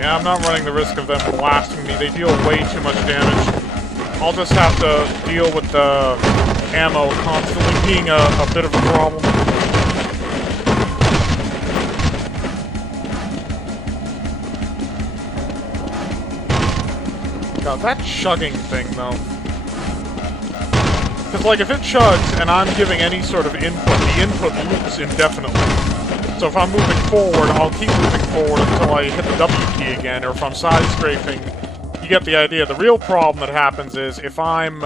Yeah, I'm not running the risk of them blasting me. They deal way too much damage. I'll just have to deal with the ammo constantly being a bit of a problem. God, that chugging thing, though. Because, like, if it chugs and I'm giving any sort of input, the input loops indefinitely. So if I'm moving forward, I'll keep moving forward until I hit the W key again, or if I'm side-strafing, you get the idea. The real problem that happens is, if I'm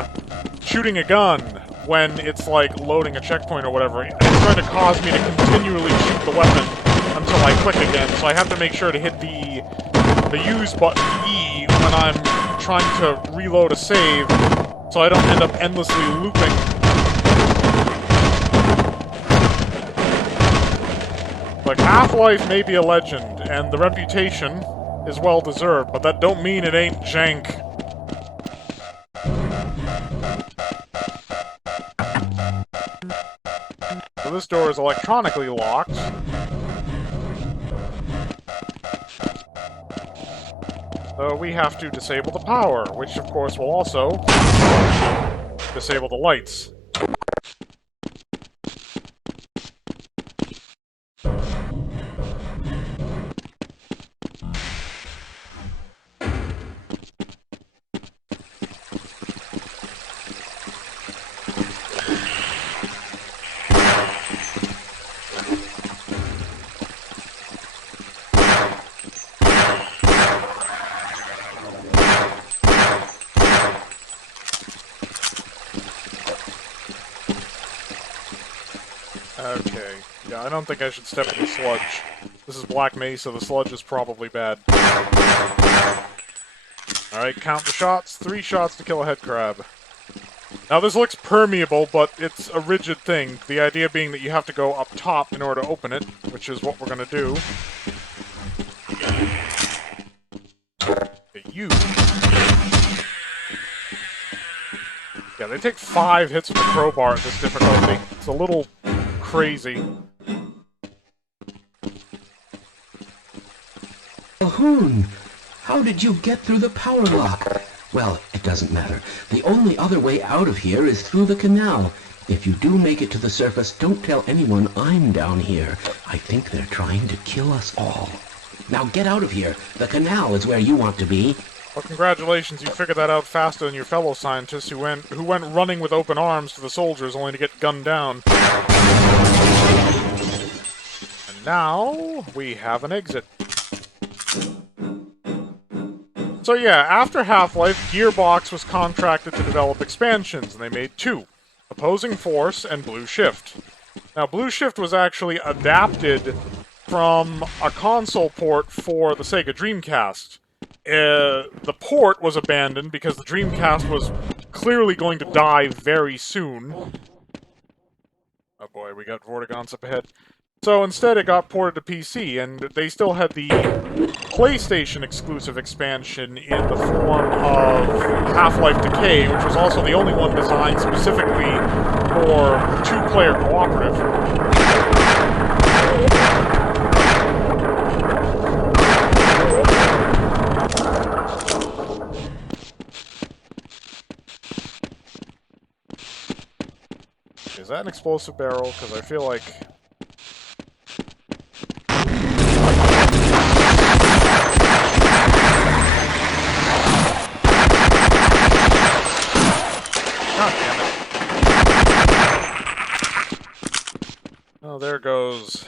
shooting a gun when it's, like, loading a checkpoint or whatever, it's going to cause me to continually shoot the weapon until I click again, so I have to make sure to hit the use button, E, when I'm trying to reload a save, so I don't end up endlessly looping. Like, Half-Life may be a legend, and the reputation is well-deserved, but that don't mean it ain't jank. So this door is electronically locked. So we have to disable the power, which of course will also disable the lights. Okay. Yeah, I don't think I should step in the sludge. This is Black Mesa, the sludge is probably bad. Alright, count the shots. 3 shots to kill a head crab. Now this looks permeable, but it's a rigid thing. The idea being that you have to go up top in order to open it, which is what we're gonna do. Okay, you. Yeah, they take 5 hits with the crowbar at this difficulty. It's a little crazy. Calhoun, how did you get through the power lock? Well, it doesn't matter. The only other way out of here is through the canal. If you do make it to the surface, don't tell anyone I'm down here. I think they're trying to kill us all. Now get out of here. The canal is where you want to be. Well, congratulations, you figured that out faster than your fellow scientists who went running with open arms to the soldiers only to get gunned down. And now, we have an exit. So yeah, after Half-Life, Gearbox was contracted to develop expansions, and they made 2. Opposing Force and Blue Shift. Now, Blue Shift was actually adapted from a console port for the Sega Dreamcast. The port was abandoned because the Dreamcast was clearly going to die very soon. Oh boy, we got Vortigons up ahead. So instead it got ported to PC, and they still had the PlayStation exclusive expansion in the form of Half-Life Decay, which was also the only one designed specifically for 2-player cooperative. Is that an explosive barrel? Because I feel like... God damn it. Oh, there goes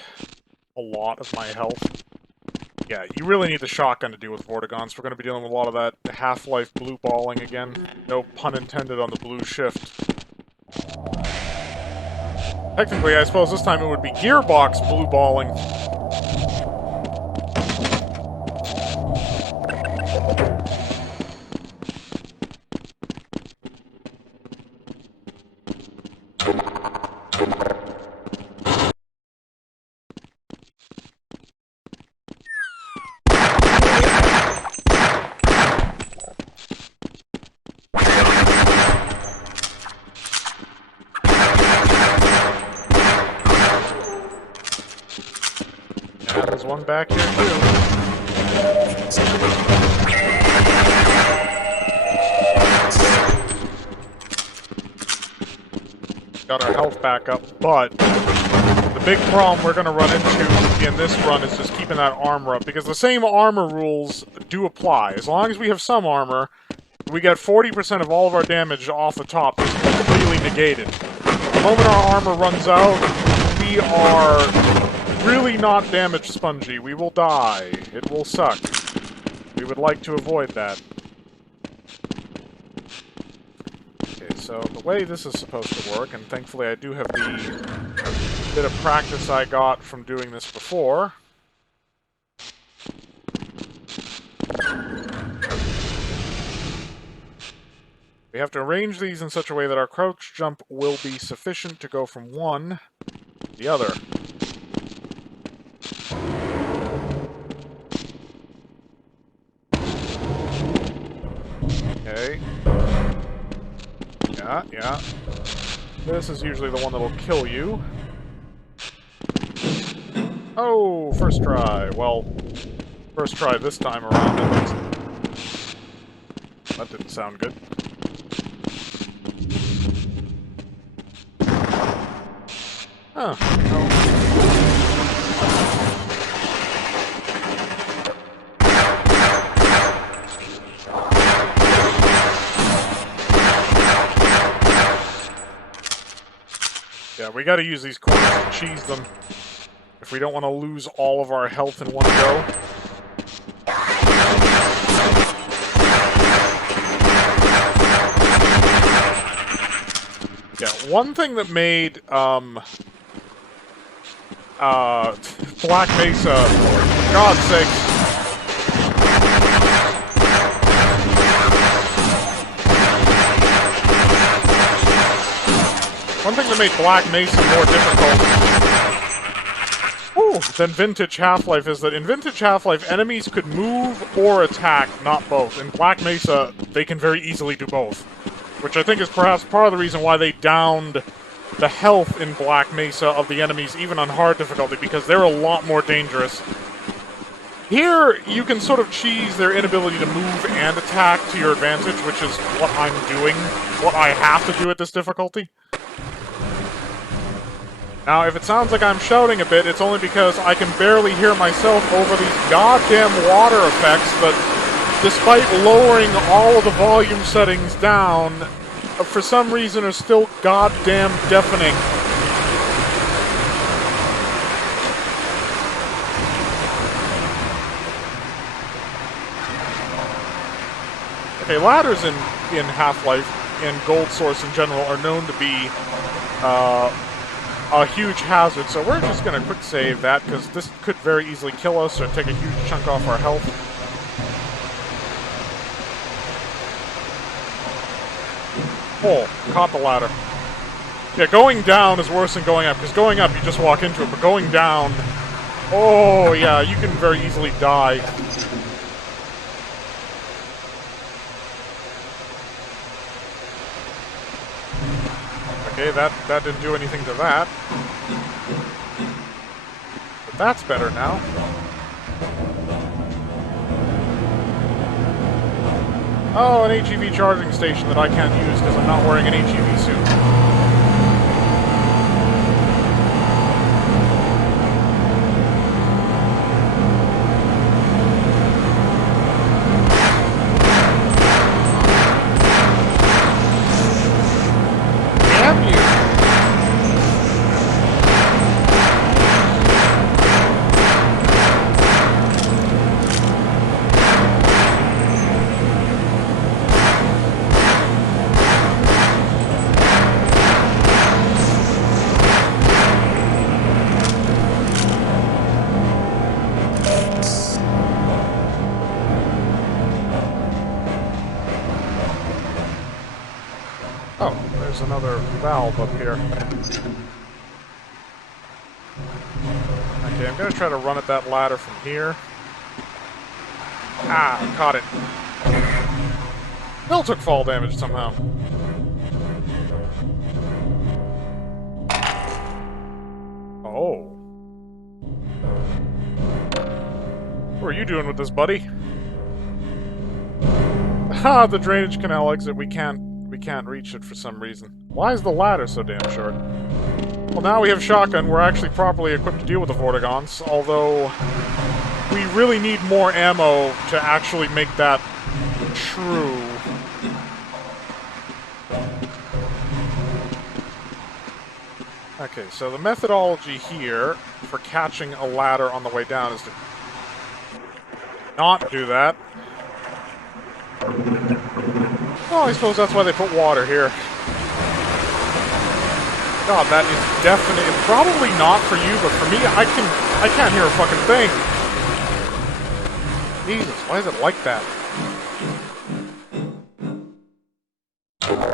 a lot of my health. Yeah, you really need the shotgun to deal with Vortigaunts. We're going to be dealing with a lot of that Half-Life blue balling again. No pun intended on the blue shift. Technically, I suppose this time it would be gearbox blue balling. There's one back here, too. Got our health back up, but the big problem we're going to run into in this run is just keeping that armor up, because the same armor rules do apply. As long as we have some armor, we get 40% of all of our damage off the top, just completely negated. The moment our armor runs out, we are really not damage spongy. We will die. It will suck. We would like to avoid that. Okay, so the way this is supposed to work, and thankfully I do have the bit of practice I got from doing this before. We have to arrange these in such a way that our crouch jump will be sufficient to go from one to the other. Okay. Yeah. This is usually the one that'll kill you. Oh, first try. Well, first try this time around, at least. That didn't sound good. Huh. No. Yeah, we gotta use these corners to cheese them if we don't want to lose all of our health in one go. Yeah, one thing that made, Black Mesa, for God's sake. One thing that made Black Mesa more difficult than Vintage Half-Life is that in Vintage Half-Life, enemies could move or attack, not both. In Black Mesa, they can very easily do both. Which I think is perhaps part of the reason why they downed the health in Black Mesa of the enemies, even on hard difficulty, because they're a lot more dangerous. Here, you can sort of cheese their inability to move and attack to your advantage, which is what I'm doing, what I have to do at this difficulty. Now, if it sounds like I'm shouting a bit, it's only because I can barely hear myself over these goddamn water effects that, despite lowering all of the volume settings down, for some reason are still goddamn deafening. Okay, ladders in Half-Life and Gold Source in general are known to be a huge hazard, so we're just going to quick save that, because this could very easily kill us or take a huge chunk off our health. Oh, caught the ladder. Yeah, going down is worse than going up, because going up you just walk into it, but going down, oh yeah, you can very easily die. Okay, that didn't do anything to that. But that's better now. Oh, an HEV charging station that I can't use because I'm not wearing an HEV suit. there's another valve up here. Okay, I'm gonna try to run at that ladder from here. Ah, I caught it. Still took fall damage somehow. Oh. What are you doing with this, buddy? Ah, the drainage canal exit. We can't reach it for some reason. Why is the ladder so damn short? Well, now we have shotgun. We're actually properly equipped to deal with the Vortigaunts, although we really need more ammo to actually make that true. Okay, so the methodology here for catching a ladder on the way down is to not do that. Oh, I suppose that's why they put water here. God, that is definitely probably not for you, but for me, I can't hear a fucking thing. Jesus, why is it like that?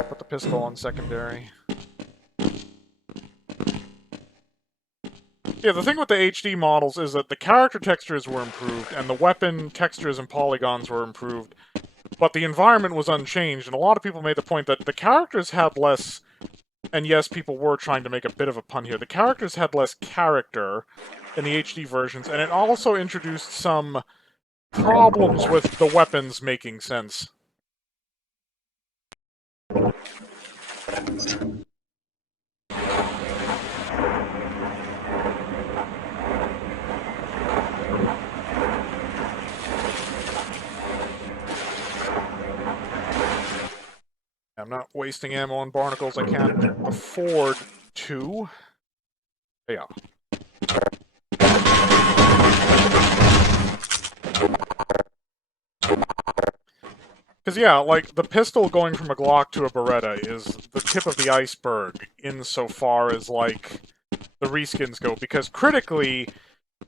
Put the pistol on secondary. Yeah, the thing with the HD models is that the character textures were improved, and the weapon textures and polygons were improved, but the environment was unchanged, and a lot of people made the point that the characters had less, and yes, people were trying to make a bit of a pun here, the characters had less character in the HD versions, and it also introduced some problems with the weapons making sense. I'm not wasting ammo on barnacles. I can't afford to. Yeah. Because, yeah, like, the pistol going from a Glock to a Beretta is the tip of the iceberg insofar as, like, the reskins go. Because, critically,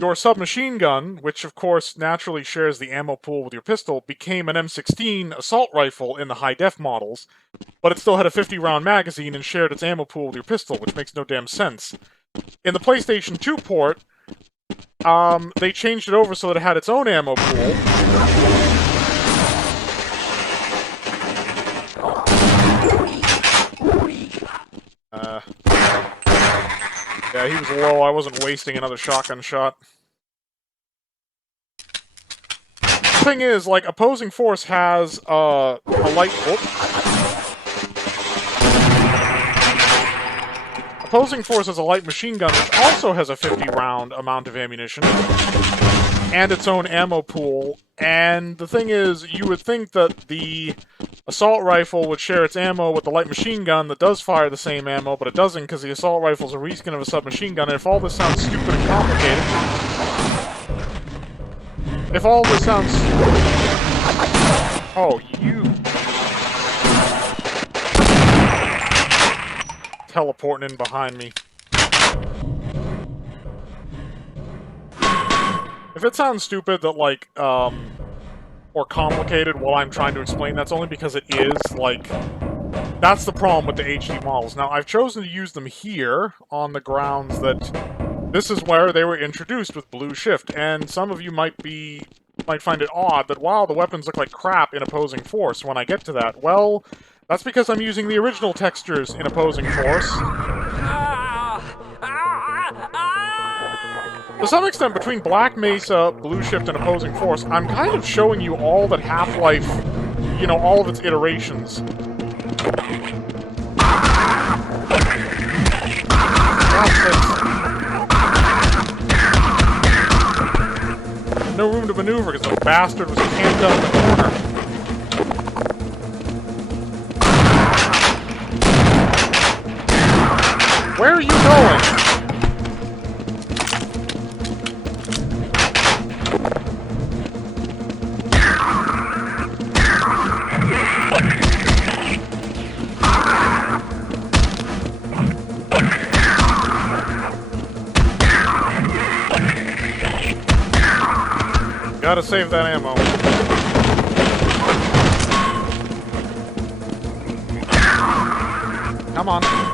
your submachine gun, which, of course, naturally shares the ammo pool with your pistol, became an M16 assault rifle in the high-def models, but it still had a 50-round magazine and shared its ammo pool with your pistol, which makes no damn sense. In the PlayStation 2 port, they changed it over so that it had its own ammo pool. Yeah, he was low. I wasn't wasting another shotgun shot. The thing is, like, opposing force has a light... Opposing force has a light machine gun, which also has a 50-round amount of ammunition, and its own ammo pool, and the thing is, you would think that the assault rifle would share its ammo with the light machine gun that does fire the same ammo, but it doesn't, because the assault rifle is a reskin of a submachine gun, and if all this sounds stupid and complicated... If all this sounds... Oh, you... Teleporting in behind me. If it sounds stupid that, like, or complicated while I'm trying to explain, that's only because it is, like... That's the problem with the HD models. Now, I've chosen to use them here on the grounds that this is where they were introduced with Blue Shift, and some of you might find it odd that, wow, the weapons look like crap in Opposing Force when I get to that. Well, that's because I'm using the original textures in Opposing Force. To some extent, between Black Mesa, Blue Shift, and Opposing Force, I'm kind of showing you all that Half-Life, you know, all of its iterations. No room to maneuver because the bastard was camped out in the corner. Where are you going? Gotta save that ammo. How Come on.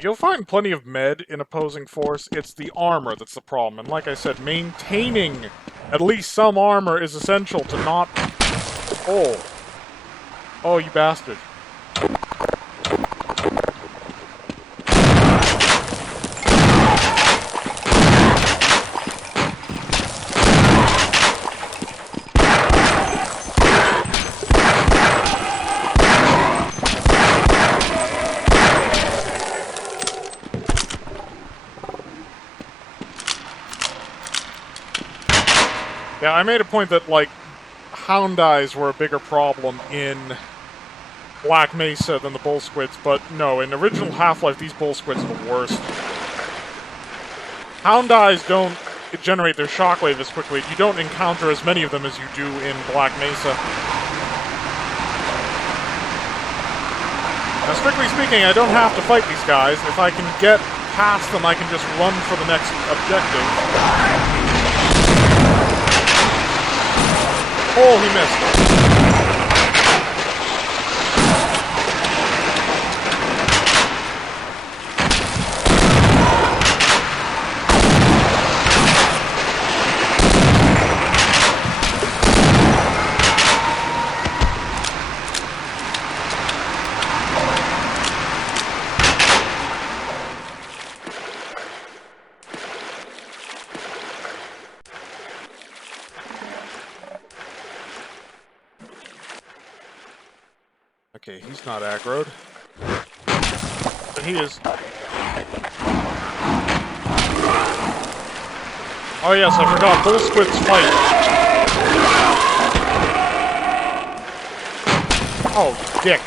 You'll find plenty of med in opposing force. It's the armor that's the problem. And like I said, maintaining at least some armor is essential to not... Oh. Oh, you bastard. Yeah, I made a point that, like, hound eyes were a bigger problem in Black Mesa than the bull squids, but no, in original Half-Life, these bull squids are the worst. Hound eyes don't generate their shockwave as quickly. You don't encounter as many of them as you do in Black Mesa. Now, strictly speaking, I don't have to fight these guys. If I can get past them, I can just run for the next objective. Oh, he missed. Okay, he's not aggroed. But he is... Oh yes, I forgot. Bull squids fight. Oh, dick.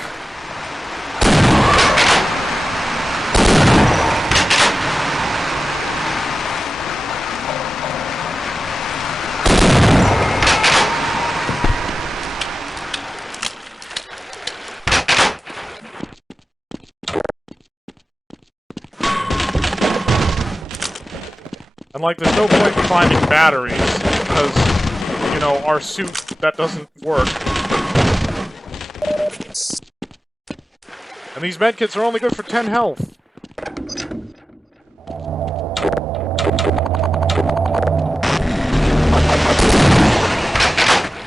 And, like, there's no point in finding batteries, because, you know, our suit, that doesn't work. And these medkits are only good for 10 health.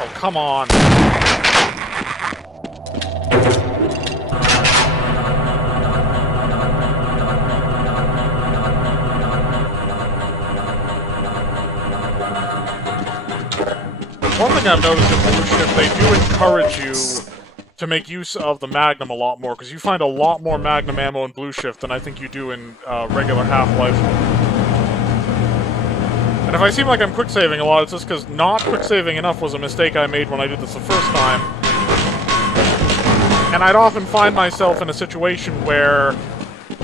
Oh, come on. One thing I've noticed in Blue Shift, they do encourage you to make use of the Magnum a lot more, because you find a lot more Magnum ammo in Blue Shift than I think you do in regular Half-Life. And if I seem like I'm quick-saving a lot, it's just because not quick-saving enough was a mistake I made when I did this the first time. And I'd often find myself in a situation where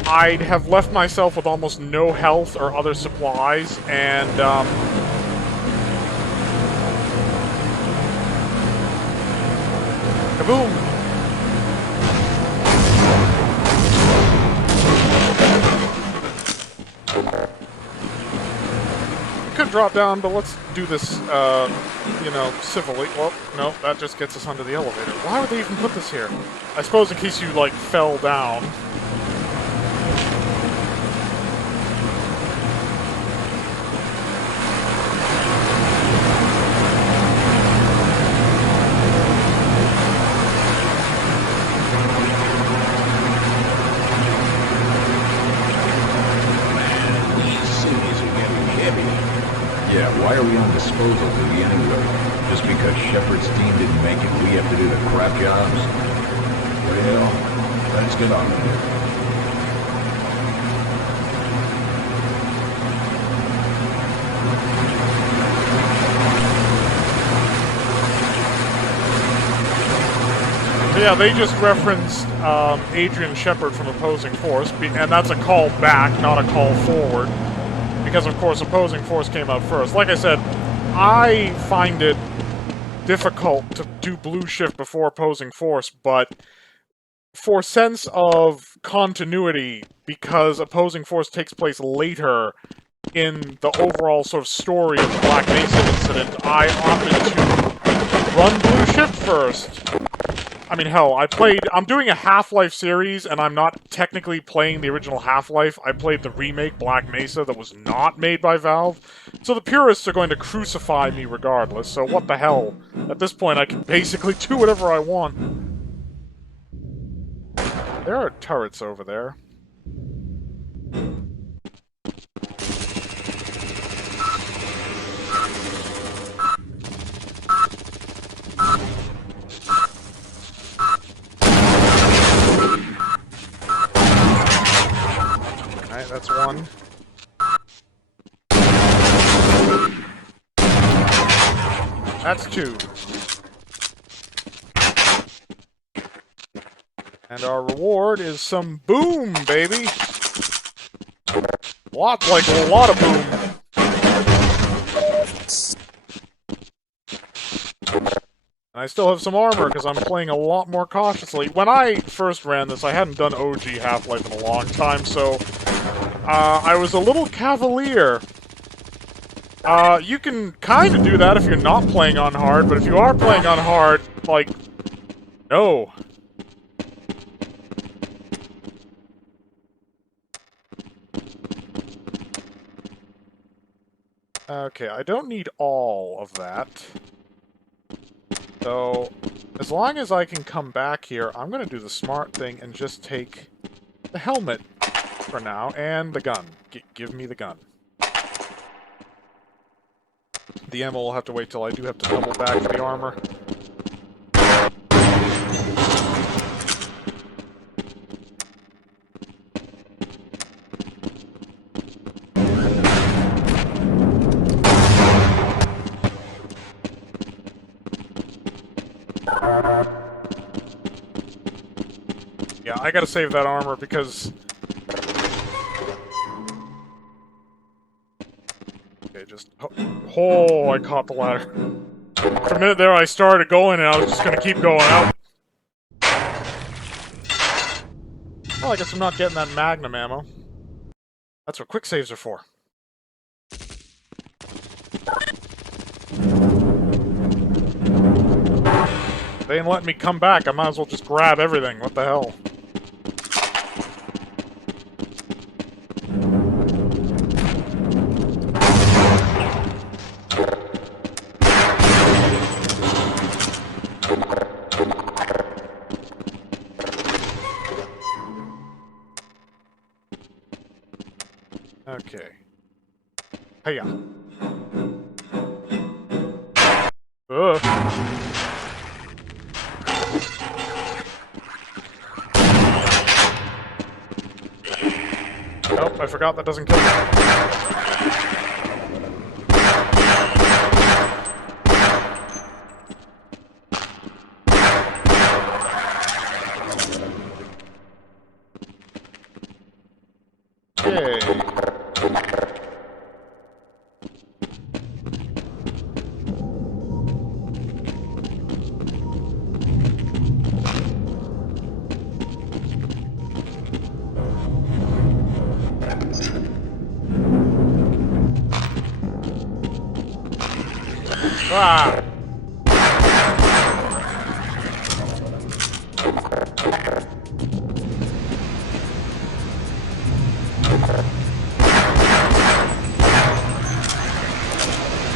I'd have left myself with almost no health or other supplies, and, kaboom! We could drop down, but let's do this, you know, civilly. Well, no, that just gets us onto the elevator. Why would they even put this here? I suppose in case you, like, fell down. Yeah, why are we on disposal duty anyway? Just because Shepard's team didn't make it, we have to do the crap jobs? Well, let's get on with it. Yeah, they just referenced Adrian Shepard from Opposing Force, and that's a call back, not a call forward. Because, of course, Opposing Force came out first. Like I said, I find it difficult to do Blue Shift before Opposing Force, but for sense of continuity, because Opposing Force takes place later in the overall sort of story of the Black Mesa incident, I opted to run Blue Shift first. I mean, hell, I'm doing a Half-Life series, and I'm not technically playing the original Half-Life. I played the remake, Black Mesa, that was not made by Valve. So the purists are going to crucify me regardless, so what the hell? At this point, I can basically do whatever I want. There are turrets over there. Alright, that's one. That's two. And our reward is some boom, baby! Like a lot of boom. And I still have some armor, because I'm playing a lot more cautiously. When I first ran this, I hadn't done OG Half-Life in a long time, so I was a little cavalier. You can kind of do that if you're not playing on hard, but if you are playing on hard, like, no. Okay, I don't need all of that. So, as long as I can come back here, I'm going to do the smart thing and just take the helmet for now, and the gun. Give me the gun. The ammo will have to wait till I do have to double back for the armor. Yeah, I gotta save that armor because... Okay, just... Oh, I caught the ladder. For a minute there I started going and I was just gonna keep going out. Well, I guess I'm not getting that Magnum ammo. That's what quick saves are for. If they ain't letting me come back, I might as well just grab everything. What the hell? Okay. Hiya. Ugh. Nope, I forgot that doesn't kill me. Okay. Ah!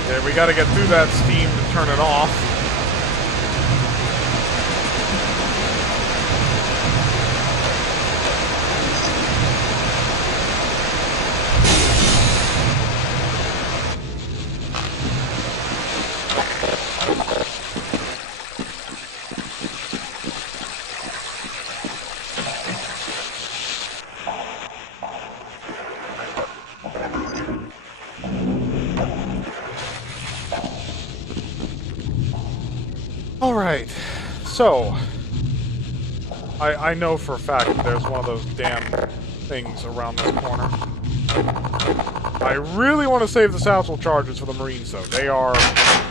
Okay, we gotta get through that steam to turn it off. Alright, so, I know for a fact that there's one of those damn things around this corner. I really want to save the satchel charges for the Marines, though. They are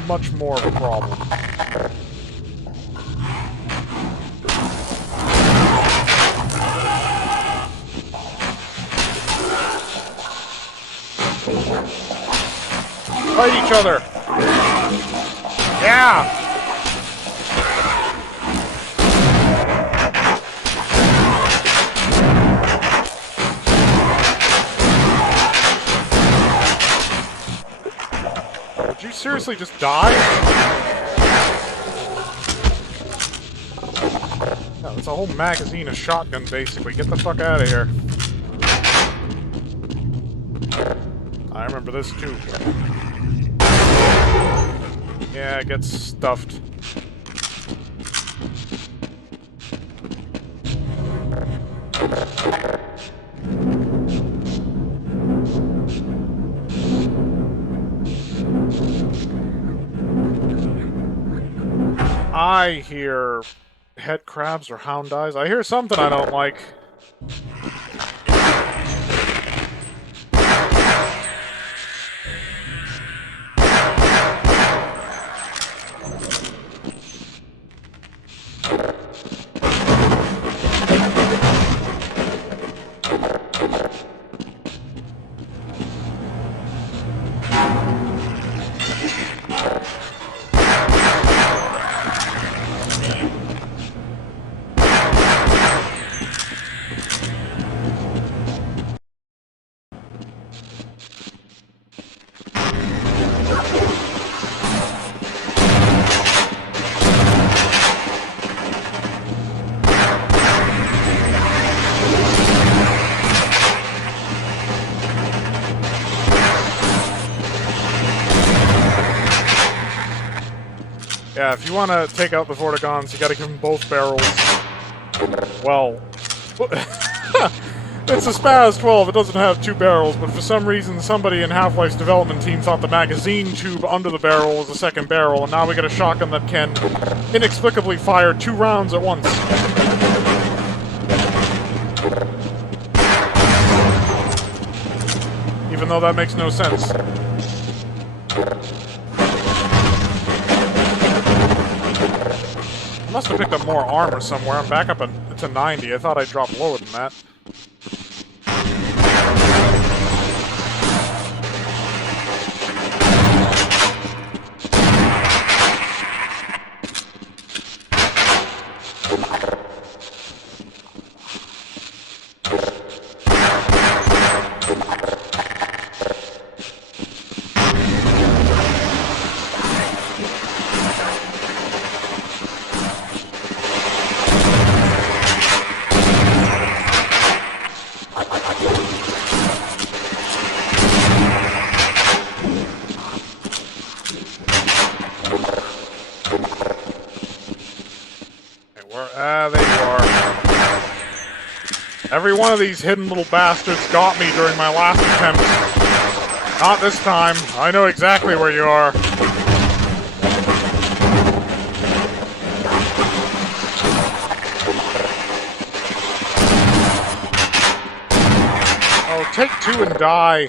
much more of a problem. Fight each other! Yeah! Would you seriously just die? No, it's a whole magazine of shotgun, basically. Get the fuck out of here. I remember this, too. Yeah, it gets stuffed. I hear head crabs or hound eyes. I hear something I don't like. Yeah, if you want to take out the Vortigons, you gotta give them both barrels. Well, it's a Spaz 12, it doesn't have 2 barrels, but for some reason somebody in Half-Life's development team thought the magazine tube under the barrel was the second barrel, and now we got a shotgun that can inexplicably fire 2 rounds at once. Even though that makes no sense. Must have picked up more armor somewhere. I'm back up to 90. I thought I dropped lower than that. There you are. Every one of these hidden little bastards got me during my last attempt. Not this time. I know exactly where you are. Oh, take 2 and die.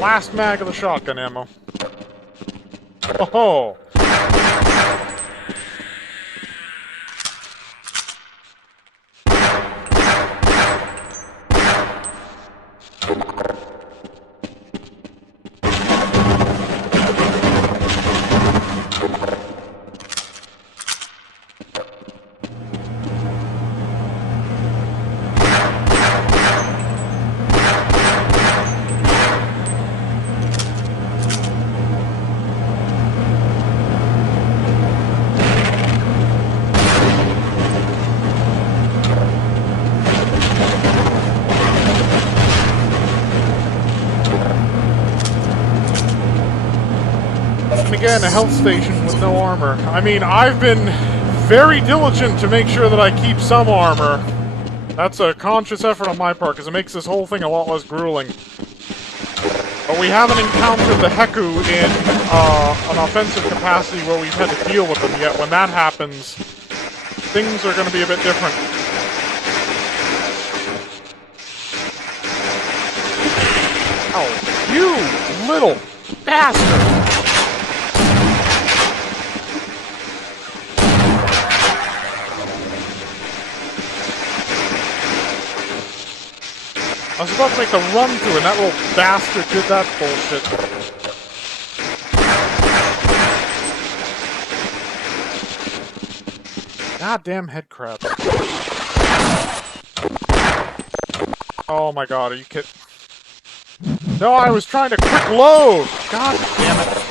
Last mag of the shotgun ammo. Oh! Again, a health station with no armor. I mean, I've been very diligent to make sure that I keep some armor. That's a conscious effort on my part, because it makes this whole thing a lot less grueling. But we haven't encountered the Heku in an offensive capacity where we've had to deal with them yet. When that happens, things are going to be a bit different. Oh, you little bastard! I was about to make the run through, and that little bastard did that bullshit. Goddamn head crab. Oh my god, are you kidding? No, I was trying to quick load! God damn it.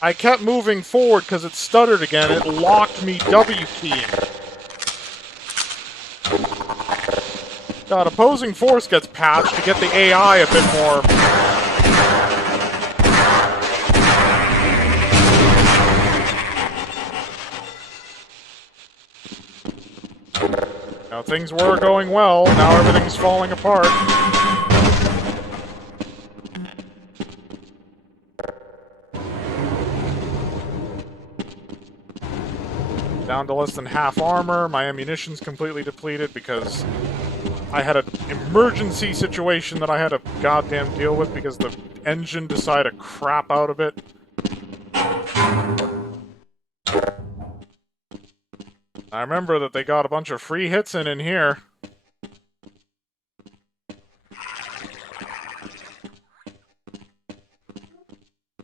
I kept moving forward because it stuttered again. It locked me W-keying. God, opposing force gets patched to get the AI a bit more. Now things were going well, now everything's falling apart. Down to less than half armor, my ammunition's completely depleted because I had an emergency situation that I had to goddamn deal with because the engine decided to crap out a bit. I remember that they got a bunch of free hits in here.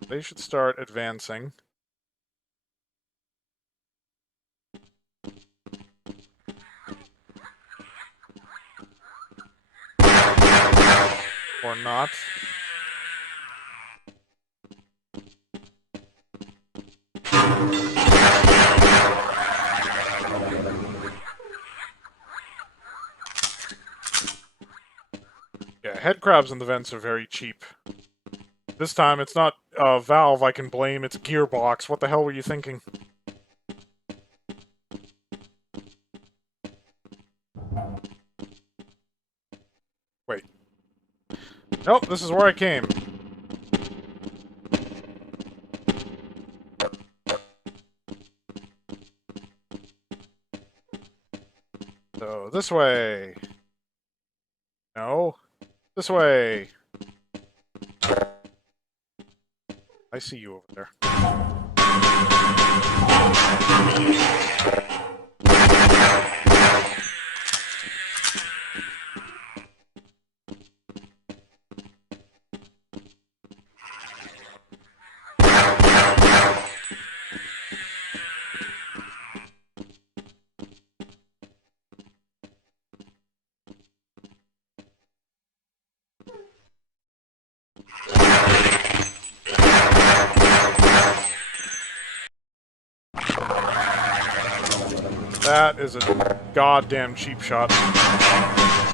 They should start advancing. Or not. Yeah, head crabs in the vents are very cheap. This time it's not Valve I can blame, it's Gearbox. What the hell were you thinking? Wait. Nope, this is where I came. So, this way. No. This way. I see you over there. That is a goddamn cheap shot.